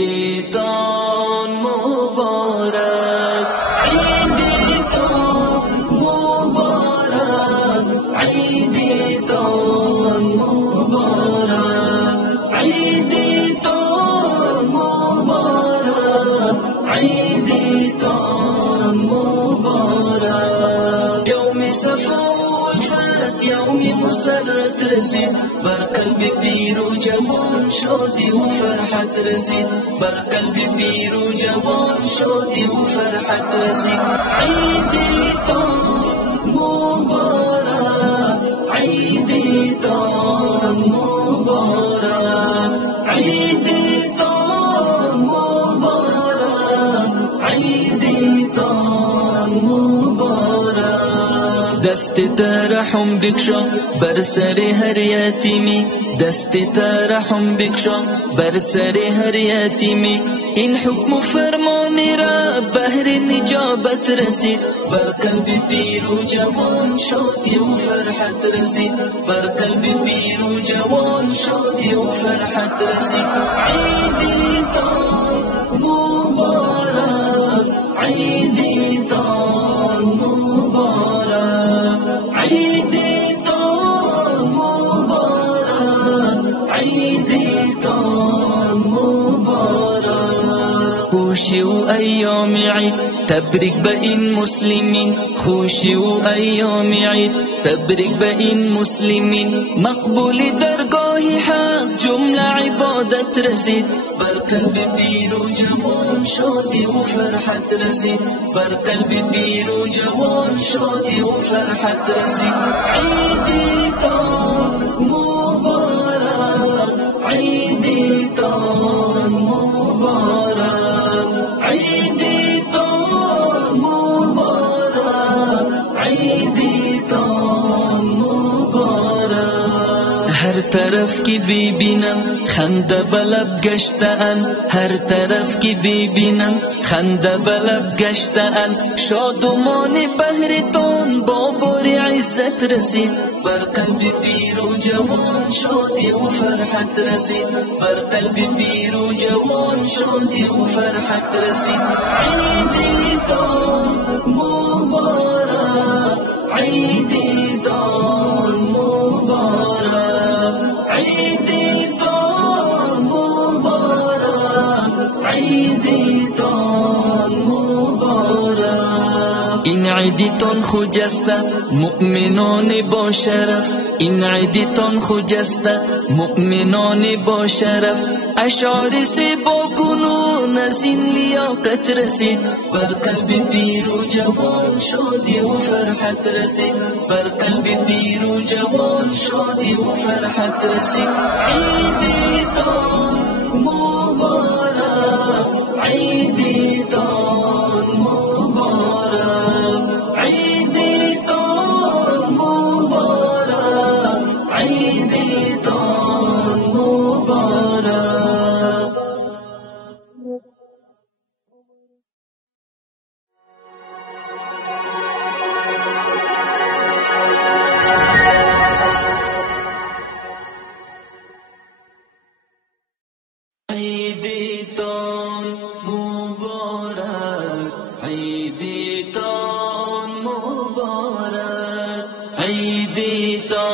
عیدتان مبارک، عیدتان مبارک، عیدتان مبارک، عیدتان مبارک، عیدتان مبارک. یوم صفا يوم مسرت رسید، بر قلب پیر و جوان شادی و فرحت رسید، بر قلب پیر و جوان شادی و فرحت رسید. عیدتان مبارک، عیدتان مبارک، عیدتان مبارک، عیدتان مبارک. دست ترحم بکشا بر سر هر یتیمی، دست ترحم بکشا بر سر هر یتیمی. این حکم و فرمان را بهر نجابت رسید، بر قلب پیر و جوان شادی و فرحت رسید، بر قلب پیر و جوان شادی و فرحت رسید. عیدتان مبارک، عیدتان مبارک، عیدتان مبارک، عیدتان مبارک. خوشی و ایام عید تبریک به این مسلمین، خوشی و ایام عید تبریک به این مسلمین. مقبول درگاه حق جمله عبادت رسید، بر قلب پیر و جوان شادی و فرحت رسید، بر قلب پیر و جوان شادی و فرحت رسید. عیدتان مبارک، عیدتان مبارک، عیدتان مبارک، عیدتان مبارک. هر طرف کی ببینم خنده بلب گشتن، هر طرف کی ببینم خنده بلب گشتن. شادمان بهرتان با بار عزت رسید، بر قلب پیر و جوان شادی و فرحت رسید، بر قلب پیر و جوان شادی و فرحت رسید. عیدتان مبارک، عیدتان مبارک، عیدتان مبارک، عیدتان مبارک. این عیدتان خجسته مؤمنان با شرف، این عیدتان خجسته مؤمنان با شرف. اشعار با کنون از این لیاقت رسید، بر قلب پیر و جوان شادی و فرحت رسید، بر قلب پیر و جوان شادی و فرحت رسید. عیدتان مبارک، عیدتان مبارک، عیدتان مبارک، عیدتان مبارک. عیدتان مبارک، عیدتان مبارک، عیدتان